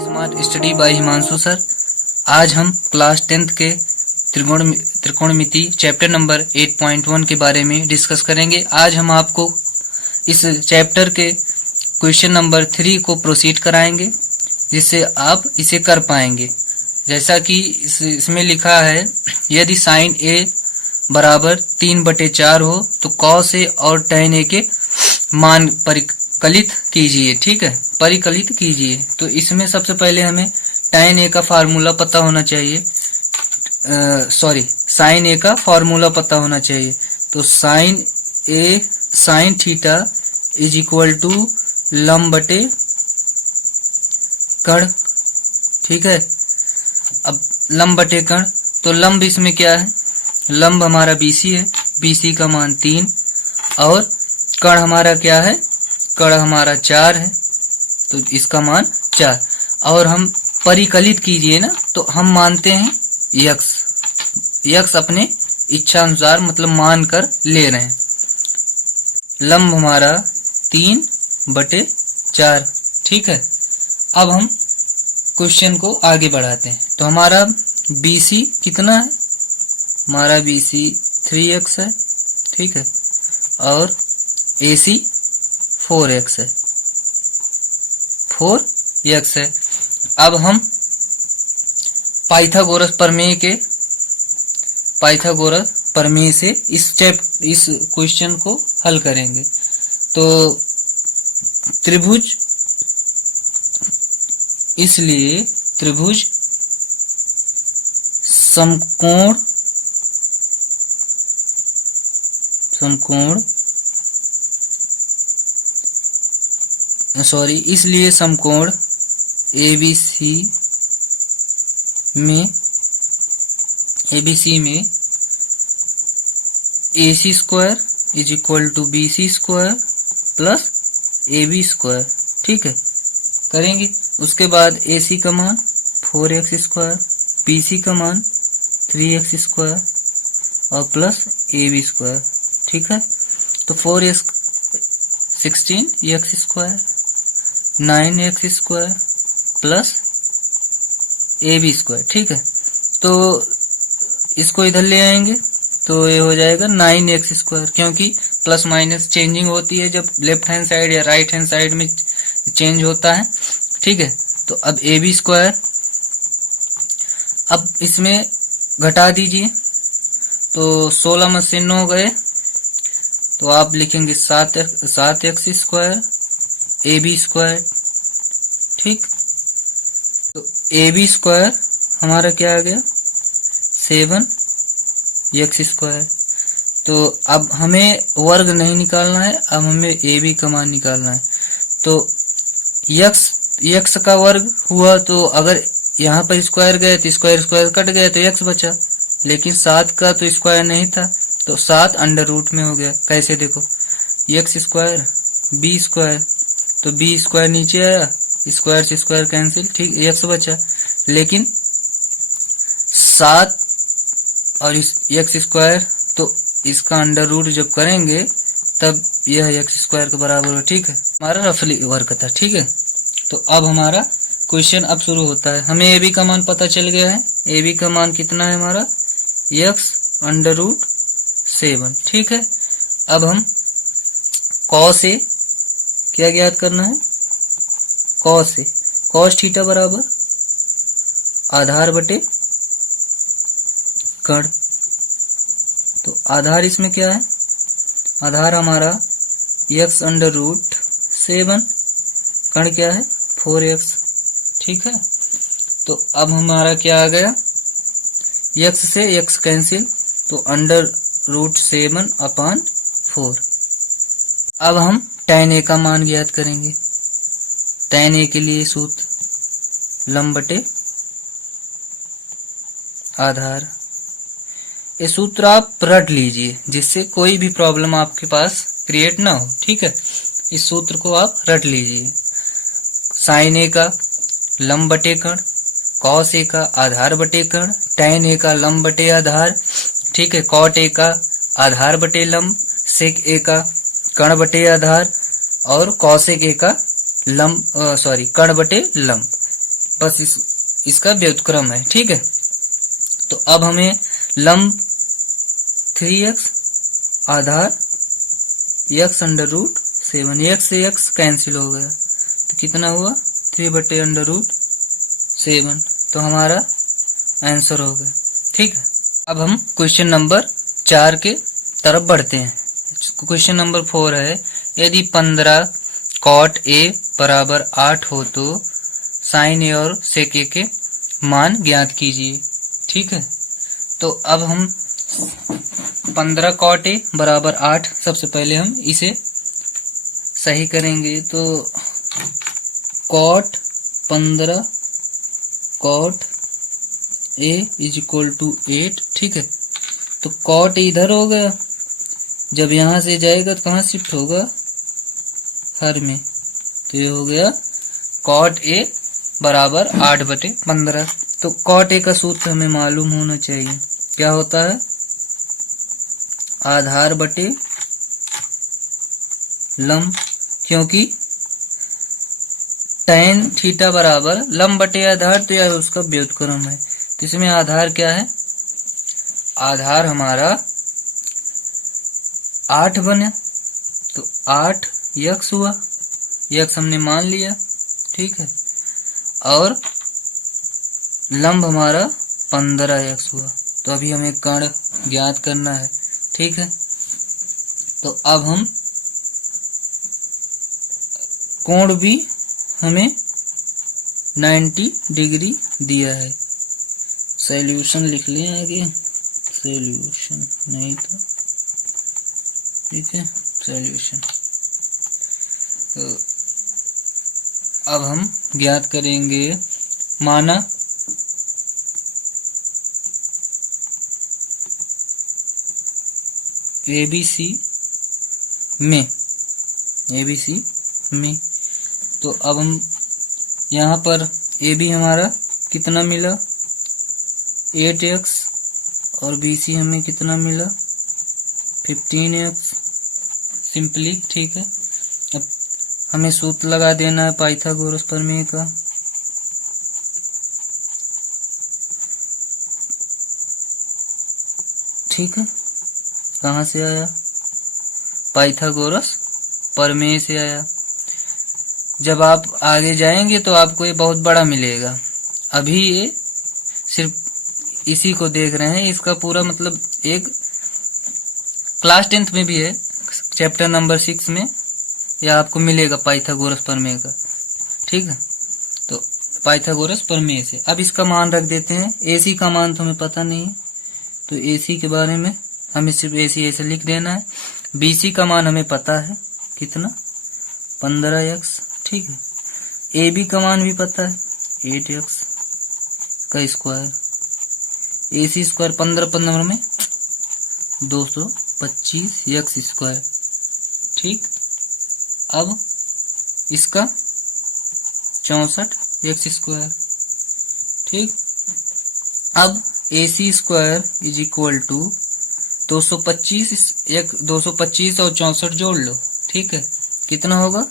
Smart study bye Himanshu sir. आज हम class 10th के त्रिकोणमिति चैप्टर नंबर 8.1 के बारे में डिस्कस करेंगे। आज हम आपको इस चैप्टर के क्वेश्चन नंबर 3 को प्रोसीड कराएंगे, जिससे आप इसे कर पाएंगे। जैसा कि इसमें लिखा है, यदि साइन ए बराबर 3/4 हो तो कॉस ए और tan ए के मान परिकलित कीजिए। ठीक है, परिकलित कीजिए। तो इसमें सबसे पहले हमें tan ए का फार्मूला पता होना चाहिए, साइन ए का फार्मूला पता होना चाहिए। तो sine A sine theta is equal to लंब बटे कण। ठीक है, अब लंब बटे कण, तो लंब इसमें क्या है, लंब हमारा BC है, BC का मान 3 और कण हमारा क्या है, कण हमारा 4 है, तो इसका मान 4। और हम परिकलित कीजिए ना, तो हम मानते हैं यक्स अपने इच्छा अनुसार मतलब मान कर ले रहे हैं। लंब हमारा 3/4। ठीक है, अब हम क्वेश्चन को आगे बढ़ाते हैं। तो हमारा BC कितना है, हमारा BC 3x है। ठीक है, और AC 4x है, 4x है। अब हम पाइथागोरस प्रमेय से इस क्वेश्चन को हल करेंगे। तो त्रिभुज, इसलिए त्रिभुज इसलिए समकोण ABC में AC square is equal to BC square plus AB square. ठीक है, करेंगे। उसके बाद AC का मान 4x स्क्वायर, BC का मान 3x स्क्वायर और प्लस AB स्क्वायर। ठीक है, तो 4x 16x square, 9x square plus AB square. ठीक है, तो इसको इधर ले आएंगे तो ये हो जाएगा 9x स्क्वायर, क्योंकि प्लस माइनस चेंजिंग होती है जब लेफ्ट हैंड साइड या राइट हैंड साइड में चेंज होता है। ठीक है, तो अब AB स्क्वायर, अब इसमें घटा दीजिए, तो 16 में से 9 गए तो आप लिखेंगे 7x स्क्वायर AB स्क्वायर। ठीक, तो AB स्क्वायर हमारा क्या आ गया, 7x स्क्वायर। तो अब हमें वर्ग नहीं निकालना है, अब हमें AB का मान निकालना है। तो x का वर्ग हुआ, तो अगर यहाँ पर स्क्वायर गए तो स्क्वायर कट गए तो x बचा, लेकिन 7 का तो स्क्वायर नहीं था, तो 7 अंडर रूट में हो गया। कैसे, देखो, x स्क्वायर B स्क्वायर, तो B स्क्वायर नीचे आया, स्क्वायर से स्क्वायर कैंसिल, ठीक, x बचा। लेकिन 7 और x स्क्वायर, तो इसका अंडर रूट जब करेंगे तब यह x स्क्वायर के बराबर हो। ठीक है, हमारा रफली वर्क था। ठीक है, तो अब हमारा क्वेश्चन अब शुरू होता है। हमें AB का मान पता चल गया है। AB का मान कितना है हमारा, x√7। ठीक है, अब हम cos A क्या ज्ञात करना है, cos थीटा बराबर आधार बटे कण। तो आधार इसमें क्या है, आधार हमारा x√7, कण क्या है 4x। ठीक है, तो अब हमारा क्या आ गया, x से x कैंसिल, तो √7/4। अब हम tan A का मान ज्ञात करेंगे। tan A के लिए सूत्र लंब बटे आधार। ये सूत्र आप रट लीजिए, जिससे कोई भी प्रॉब्लम आपके पास क्रिएट ना हो। ठीक है, इस सूत्र को आप रट लीजिए। साइन A का लंब बटे कण, कॉस A का आधार बटे कण, tan A का लंब बटे आधार। ठीक है, कॉट A का आधार बटे लंब, सेक A का कण बटे आधार और कौशिक A का कण बटे लंब। बस इसका व्युत्क्रम है। ठीक है, तो अब हमें लंब 3x आधार x अंडर रूट 7, x से x कैंसिल हो गया तो कितना हुआ 3/√7, तो हमारा आंसर हो गया। ठीक है, अब हम क्वेश्चन नंबर 4 के तरफ बढ़ते हैं। क्वेश्चन नंबर 4 है, यदि 15 cot a बराबर 8 हो तो sin a और sec a के मान ज्ञात कीजिए। ठीक है, तो अब हम 15 cot a बराबर 8, सबसे पहले हम इसे सही करेंगे। तो cot 15 cot a is equal to 8। ठीक है, तो cot इधर हो गया, जब यहां से जाएगा तो कहां शिफ्ट होगा, हर में, तो ये हो गया cot a बराबर 8/15। तो cot a का सूत्र हमें मालूम होना चाहिए, क्या होता है, आधार बटे लंब, क्योंकि tan थीटा बराबर लंब बटे आधार, तो यह उसका व्युत्क्रम है। तो इसमें आधार क्या है, आधार हमारा 8 बने, तो 8x हुआ, x हमने मान लिया। ठीक है, और लंब हमारा 15x हुआ, तो अभी हमें कर्ण ज्ञात करना है। ठीक है, तो अब हम कोण भी हमें 90 डिग्री दिया है। सॉल्यूशन लिख लें आगे, सॉल्यूशन नहीं तो ठीक है, सॉल्यूशन। तो अब हम ज्ञात करेंगे, माना ABC में, तो अब हम यहाँ पर AB हमारा कितना मिला 8x और BC हमें कितना मिला 15x सिंपली। ठीक है, अब हमें सूत्र लगा देना है पाइथागोरस प्रमेय का। ठीक है, कहाँ से आया, पाइथागोरस प्रमेय से आया। जब आप आगे जाएंगे तो आपको ये बहुत बड़ा मिलेगा, अभी ये सिर्फ इसी को देख रहे हैं, इसका पूरा मतलब एक क्लास 10th में भी है, चैप्टर नंबर 6 में यह आपको मिलेगा पाइथागोरस प्रमेय का। ठीक है, तो पाइथागोरस प्रमेय से अब इसका मान रख देते हैं। AC का मान तो हमें पता नहीं है, तो AC के बारे में हमें सिर्फ AC ऐसे लिख देना है। BC का मान हमें पता है कितना 15x। ठीक है, AB का मान भी पता है 8x का स्क्वायर, AC स्क्वायर 15 में 225x स्क्वायर। ठीक, अब इसका 64x स्क्वायर। ठीक, अब AC square is equal to 225 और 64 जोड़ लो। ठीक है, कितना होगा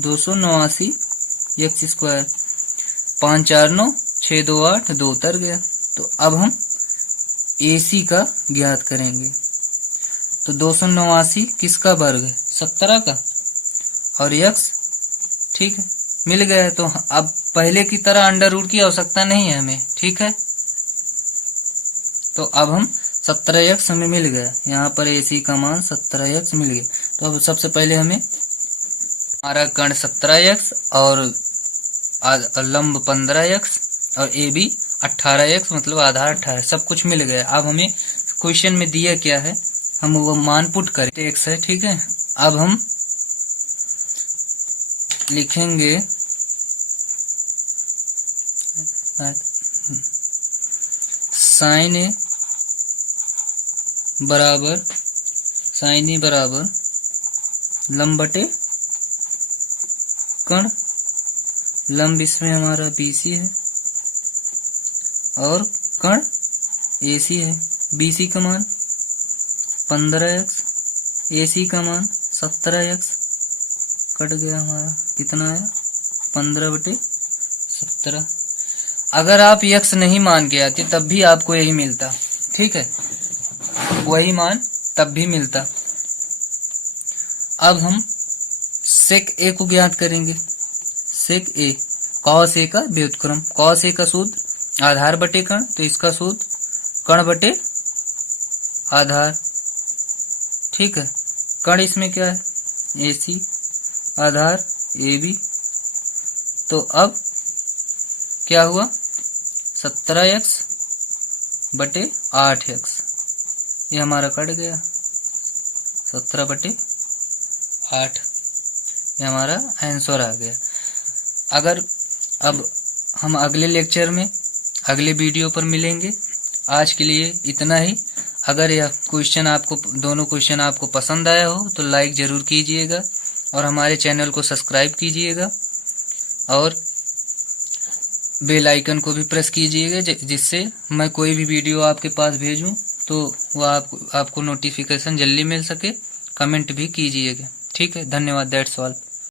289x स्क्वायर, 5 4 9 6 2 8 2 उतर गया। तो अब हम AC का ज्ञात करेंगे, तो 289 किसका वर्ग है 17 का, और x ठीक है मिल गया। तो अब पहले की तरह अंडर रूट की आवश्यकता नहीं है हमें। ठीक है, तो अब हम 17x हमें मिल गया, यहाँ पर AC का मान 17x मिल गया। तो अब सबसे पहले हमें हमारा कर्ण 17x और लंब 15x और AB 18x मतलब आधार 18, सब कुछ मिल गया। अब हमें क्वेश्चन में दिया क्या है, हम वो मान पुट करें, x है। ठीक है, अब हम लिखेंगे साइन ए बराबर लंब बटे कर्ण, लंब इसमें हमारा BC है और कर्ण AC है। BC का मान 15x, AC का मान 17x, कट गया हमारा, कितना आया 15/17। अगर आप x नहीं मान के आते तब भी आपको यही मिलता, ठीक है, वही मान तब भी मिलता। अब हम सेक ए को ज्ञात करेंगे। सेक ए कॉस ए का व्युत्क्रम, कॉस ए का सूत्र आधार बटे कण, तो इसका सूत्र कण बटे आधार, ठीक है। कण इसमें क्या है, ए सी, आधार ए बी। तो अब क्या हुआ, 17x बटे 8x, ये हमारा कट गया, 17 बटे 8, ये हमारा आंसर आ गया। अगर अब हम अगले लेक्चर में अगले वीडियो पर मिलेंगे। आज के लिए इतना ही। अगर यह क्वेश्चन आपको, दोनों क्वेश्चन आपको पसंद आया हो तो लाइक जरूर कीजिएगा और हमारे चैनल को सब्सक्राइब कीजिएगा और बेल आइकन को भी प्रेस कीजिएगा, जिससे मैं कोई भी वीडियो आपके पास भेजूं तो वह आपको नोटिफिकेशन जल्दी मिल सके। कमेंट भी कीजिएगा, ठीक है। धन्यवाद। That's all.